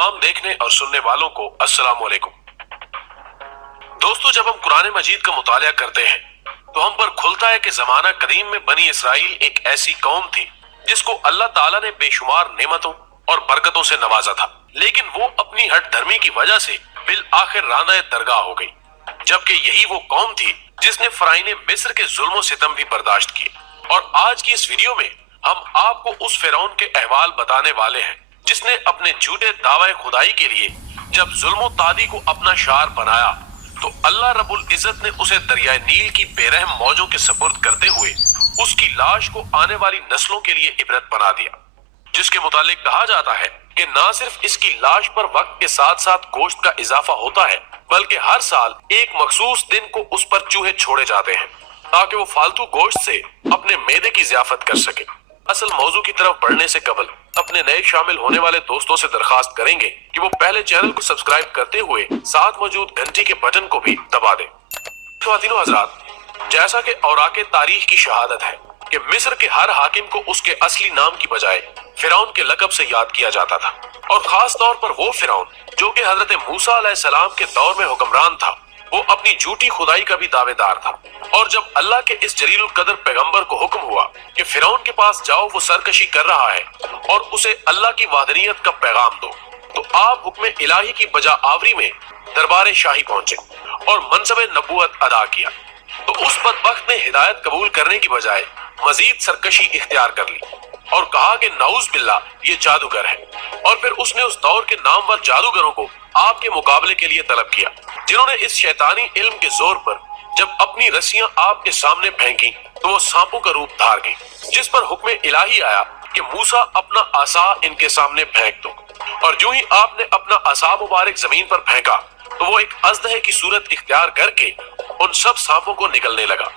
तमाम देखने और सुनने वालों को अस्सलाम वालेकुम। दोस्तों, जब हम कुरान मजीद का मुतालिया करते हैं तो हम पर खुलता है कि जमाना कदीम में बनी इसराइल एक ऐसी कौम थी जिसको अल्लाह ताला ने बेशुमार नेमतों और बरकतों से नवाजा था, लेकिन वो अपनी हट धर्मी की वजह से बिल आखिर रांदा दरगाह हो गई। जबकि यही वो कौम थी जिसने फराइने मिस्र के जुल्म सितम भी बर्दाश्त किए। और आज की इस वीडियो में हम आपको उस फिरौन के अहवाल बताने वाले हैं जिसने अपने झूठे दावे खुदाई के लिए जब जुल्म तादी को अपना शार बनाया तो अल्लाह रब्बुल इज्जत ने उसे दरियाए नील की बेरहम मौजों के सपुर्द करते हुए उसकी लाश को आने वाली नस्लों के लिए इबरत बना दिया, जिसके मुतालिक कहा जाता है कि न सिर्फ इसकी लाश पर वक्त के साथ साथ गोश्त का इजाफा होता है, बल्कि हर साल एक मखसूस दिन को उस पर चूहे छोड़े जाते हैं ताकि वो फालतू गोश्त से अपने मैदे की ज़ियाफत कर सके। असल मौजू की तरफ बढ़ने से कबल अपने नए शामिल होने वाले दोस्तों से दरखास्त करेंगे कि वो पहले चैनल को सब्सक्राइब करते हुए साथ मौजूद घंटी के बटन को भी दबा दें। ख्वातीनो हज़रात, जैसा कि औराके तारीख की शहादत है कि मिस्र के हर हाकिम को उसके असली नाम की बजाय फिरौन के लक़ब से याद किया जाता था, और खास तौर पर वो फिरौन जो कि हजरत मूसा अलैहिस्सलाम के दौर में हुक्मरान था, वो अपनी झूठी खुदाई का भी दावेदार था। और जब अल्लाह के इस जलील कदर पैगंबर को हुक्म हुआ कि फिरौन के पास जाओ, वो सरकशी कर रहा है और उसे अल्लाह की वाहदनियत का पैगाम दो, तो आप हुक्म इलाही की बजा आवरी में दरबार शाही पहुंचे और मनसब नबूवत अदा किया। तो उस बदबख्त ने हिदायत कबूल करने की बजाय मजीद सरकशी इख्तियार कर ली और कहा कि नाउज बिल्ला ये जादूगर है, और फिर उसने उस दौर के नामवर जादूगरों को आपके मुकाबले के लिए तलब किया, जिन्होंने इस शैतानी इल्म के जोर पर जब अपनी रस्सियां आपके सामने फेंकी तो वो सांपों का रूप धार गई, जिस पर हुक्म इलाही आया कि मूसा अपना आसा इनके सामने फेंक दो। और जो ही आपने अपना आसा मुबारक जमीन पर फेंका तो वो एक अजदहे की सूरत इख्तियार करके उन सब सांपों को निगलने लगा।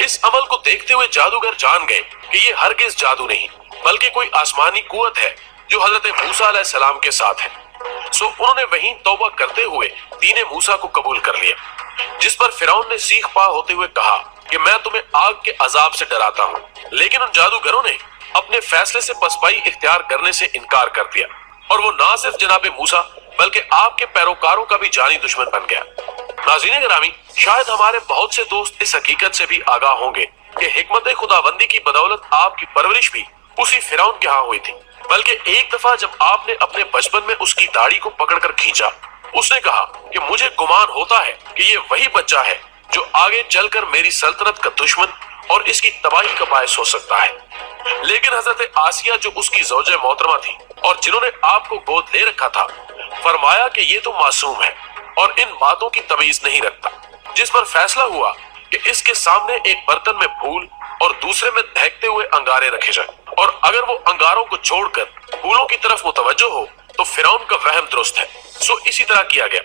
इस अमल को देखते हुए जादूगर जान गए कि ये हरगिज जादू नहीं बल्कि कोई आसमानी कुव्वत है जो हजरत मूसा अलैहिस्सलाम के साथ है। सो उन्होंने वहीं तौबा करते हुए दीन मूसा को कबूल कर लिया, जिस पर फिरौन ने सीख पा होते हुए कहा कि मैं तुम्हें आग के अजाब से डराता हूँ। लेकिन उन जादूगरों ने अपने फैसले से पसपाई इख्तियार करने से इनकार कर दिया और वो ना सिर्फ जनाबे मूसा बल्कि आपके पैरोकारों का भी जानी दुश्मन बन गया। नाज़रीन गिरामी, शायद हमारे बहुत से दोस्त इस हकीकत से भी आगाह होंगे कि हिकमत खुदाबंदी की बदौलत आपकी परवरिश भी उसी फिरौन के यहाँ हुई थी। बल्कि एक दफा जब आपने अपने बचपन में उसकी दाढ़ी को पकड़कर खींचा, उसने कहा कि मुझे गुमान होता है कि ये वही बच्चा है जो आगे चलकर मेरी सल्तनत का दुश्मन और इसकी तबाही का बायस हो सकता है। लेकिन हजरत आसिया जो उसकी ज़ौजे मोहतरमा थी और जिन्होंने आपको गोद ले रखा था, फरमाया कि ये तो मासूम है और इन बातों की तमीज नहीं रखता, जिस पर फैसला हुआ कि इसके सामने एक बर्तन में फूल और दूसरे में दहकते हुए अंगारे रखे जाएं, और अगर वो अंगारों को छोड़कर फूलों की तरफ मुतवज्जो हो तो फिरौन का वहम दुरुस्त है। सो इसी तरह किया गया,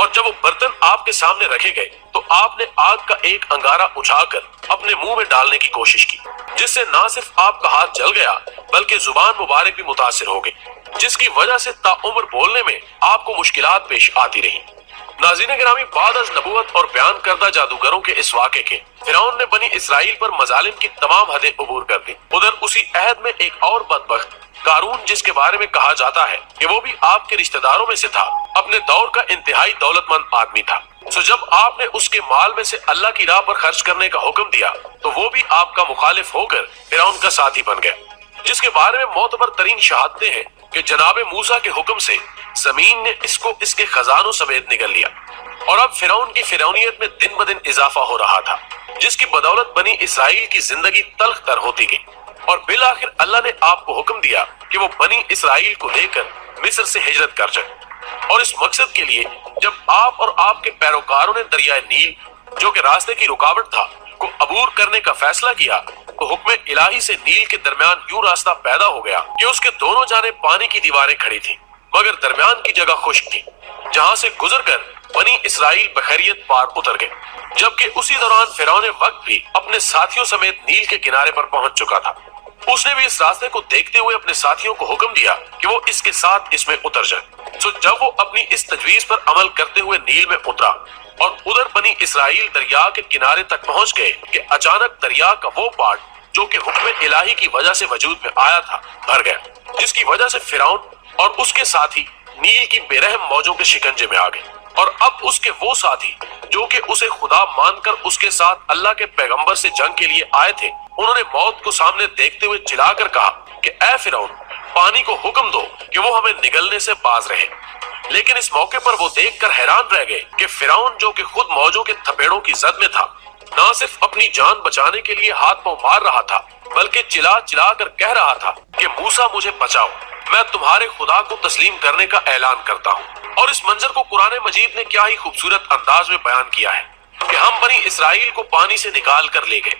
और जब वो बर्तन आपके सामने रखे गए तो आपने आग का एक अंगारा उठाकर अपने मुंह में डालने की कोशिश की, जिससे ना सिर्फ आपका हाथ जल गया बल्कि जुबान मुबारक भी मुतासिर हो गई, जिसकी वजह से ताउम्र बोलने में आपको मुश्किलात पेश आती रही। नाज़रीन गिरामी, बाद अज़ नबूवत और बयान करदा जादूगरों के इस वाक़े के फिरौन ने बनी इसराइल पर मजालिम की तमाम हदें अबूर कर दी। उधर उसी अहद में एक और बदबख्त कारून, जिसके बारे में कहा जाता है कि वो भी आपके रिश्तेदारों में से था, अपने दौर का इंतहाई दौलतमंद आदमी था। सो जब आपने उसके माल में से अल्लाह की राह पर खर्च करने का हुक्म दिया तो वो भी आपका मुखालिफ होकर फिरौन का साथी बन गया, जिसके बारे में मोतबर तरीन शहादतें हैं कि जनाबे मूसा के हुक्म से जमीन ने इसको इसके खजानों समेत निगल लिया, और अब फिरौन की फिरौनियत में दिन ब दिन इजाफा हो रहा था, जिसकी बदौलत बनी इसराइल की जिंदगी तल्ख तर होती गई। और बिल आखिर अल्लाह ने आपको हुक्म दिया कि वो बनी इसराइल को लेकर मिस्र से हिजरत कर जाए, और इस मकसद के लिए जब आप और आपके पैरोकारों ने दरियाए नील, जो कि रास्ते की रुकावट था, को अबूर करने का फैसला किया तो हुक्म इलाही से नील के दरमियान यूं रास्ता पैदा हो गया कि उसके दोनों जाने पानी की दीवारें खड़ी थी, मगर दरमियान की जगह खुश्क थी, जहां से गुजरकर बनी इसराइल बखैरियत पार उतर गए। जबकि उसी दौरान फिरौन वक्त भी अपने साथियों समेत नील के किनारे पर पहुंच चुका था। उसने भी इस रास्ते को देखते हुए अपने साथियों को हुक्म दिया कि वो इसके साथ इसमें उतर जाए। तो जब वो अपनी इस तजवीज पर अमल करते हुए नील में उतरा और उधर बनी इसराइल दरिया के किनारे तक पहुंच गए कि अचानक दरिया का वो पार्ट जो कि हुक्म इलाही की वजह से वजूद में आया था भर गया, जिसकी वजह से फिरौन और उसके साथी नील की बेरहम मौजों के शिकंजे में आ गए और अब उसके वो साथी जो कि उसे खुदा मानकर उसके साथ अल्लाह के पैगंबर से जंग के लिए आए थे, उन्होंने मौत को सामने देखते हुए चिल्लाकर कहा कि ऐ फिरौन, पानी को हुक्म दो कि वो हमें निगलने से बाज रहे। लेकिन इस मौके पर वो देखकर हैरान रह गए कि फिरौन जो कि खुद मौजों के थपेड़ों की जद में था, न सिर्फ अपनी जान बचाने के लिए हाथ पांव मार रहा था, बल्कि चिल्ला चिल्ला कर कह रहा था कि मूसा मुझे बचाओ, मैं तुम्हारे खुदा को तस्लीम करने का ऐलान करता हूँ। और इस मंजर को कुरान मजीद ने क्या ही खूबसूरत अंदाज में बयान किया है कि हम बनी इसराइल को पानी से निकाल कर ले गए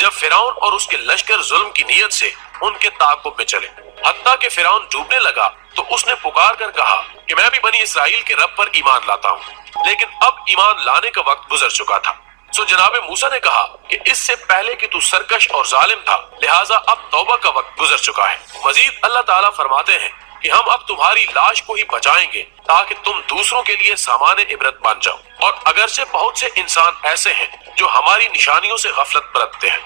जब फिरौन और उसके लश्कर जुल्म की नीयत से उनके ताक़ुब में चले। हत्ता कि फिरौन डूबने लगा तो उसने पुकार कर कहा कि मैं भी बनी इसराइल के रब पर ईमान लाता हूँ। लेकिन अब ईमान लाने का वक्त गुजर चुका था। सो जनाबे मूसा ने कहा कि इससे पहले कि तू सरकश और जालिम था, लिहाजा अब तौबा का वक्त गुजर चुका है। मजीद अल्लाह ताला फरमाते हैं कि हम अब तुम्हारी लाश को ही बचाएंगे ताकि तुम दूसरों के लिए सामान्य इबरत बन जाओ। और अगरचे बहुत से इंसान ऐसे हैं जो हमारी निशानियों से गफलत बरतते हैं।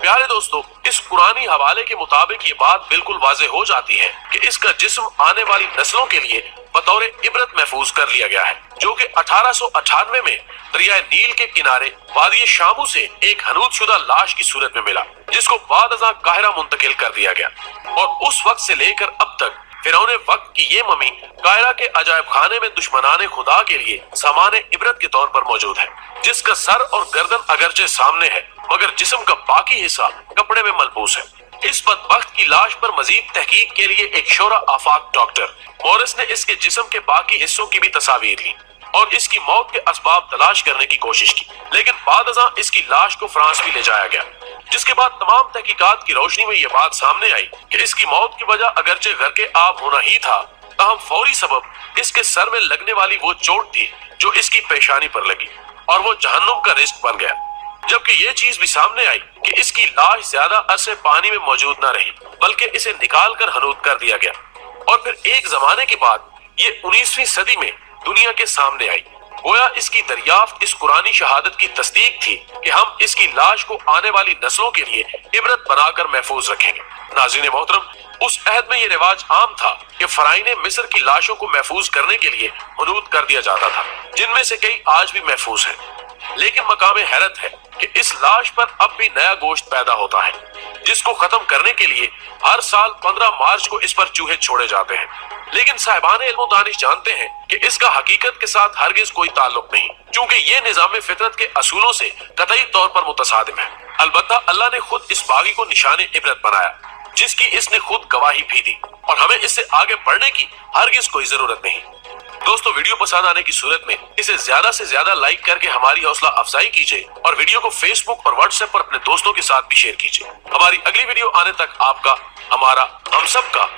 प्यारे दोस्तों, इस कुरानी हवाले के मुताबिक ये बात बिल्कुल वाज़ेह हो जाती है कि इसका जिस्म आने वाली नस्लों के लिए बतौर इबरत महफूज कर लिया गया है, जो कि 1898 में दरियाए नील के किनारे वादी शामू से एक हनूदशुदा लाश की सूरत में मिला, जिसको बाद अज़ां काहिरा मुंतकिल कर दिया गया। और उस वक्त से लेकर अब तक फिरौने वक्त की ये ममी कायरा के अजायब खाने में दुश्मनाने खुदा के लिए सामान्य इबरत के तौर पर मौजूद है, जिसका सर और गर्दन अगरचे सामने है मगर जिस्म का बाकी हिस्सा कपड़े में मलबूस है। इस बदबख्त की लाश पर मजीद तहकीक के लिए एक शोरा आफाक डॉक्टर मॉरिस ने इसके जिस्म के बाकी हिस्सों की भी तस्वीर ली और इसकी मौत के असबाब तलाश करने की कोशिश की। लेकिन बाद अज़ां इसकी लाश को फ्रांस भी ले जाया गया, जिसके बाद तमाम तहकीकात की रोशनी में ये बात सामने आई कि इसकी मौत की वजह अगरचे घर के आब होना ही था, ताहम फौरी सबब इसके सर में लगने वाली वो चोट थी जो इसकी पेशानी पर लगी और वो जहन्नुम का रिस्क बन गया। जबकि ये चीज भी सामने आई कि इसकी लाश ज्यादा अरसे पानी में मौजूद न रही, बल्कि इसे निकाल कर हनूद कर दिया गया। और फिर एक जमाने के बाद ये 19वीं सदी में दुनिया के सामने आई। गोया इसकी दरियाफ्त इस कुरानी शहादत की तस्दीक थी कि हम इसकी लाश को आने वाली नस्लों के लिए इबरत बनाकर महफूज रखेंगे। नाज़रीन मोहतरम, उस अहद में ये रिवाज आम था कि फराइने मिस्र की लाशों को महफूज करने के लिए हनूद कर दिया जाता था, जिनमें से कई आज भी महफूज हैं। लेकिन मकामे हैरत है कि इस लाश पर अब भी नया गोश्त पैदा होता है, जिसको खत्म करने के लिए हर साल 15 मार्च को इस पर चूहे छोड़े जाते हैं। लेकिन साहिबान इल्म दानिश जानते हैं कि इसका हकीकत के साथ हरगिज कोई ताल्लुक नहीं, क्योंकि ये निजाम फितरत के असूलों से कतई तौर पर मुतसादिम है। अलबत्ता अल्लाह ने खुद इस बागी को निशाने इबरत बनाया, जिसकी इसने खुद गवाही भी दी, और हमें इससे आगे बढ़ने की हरगिज कोई जरूरत नहीं। दोस्तों, वीडियो पसंद आने की सूरत में इसे ज्यादा से ज्यादा लाइक करके हमारी हौसला अफजाई कीजिए और वीडियो को फेसबुक और व्हाट्सएप पर अपने दोस्तों के साथ भी शेयर कीजिए। हमारी अगली वीडियो आने तक आपका, हमारा, हम सब का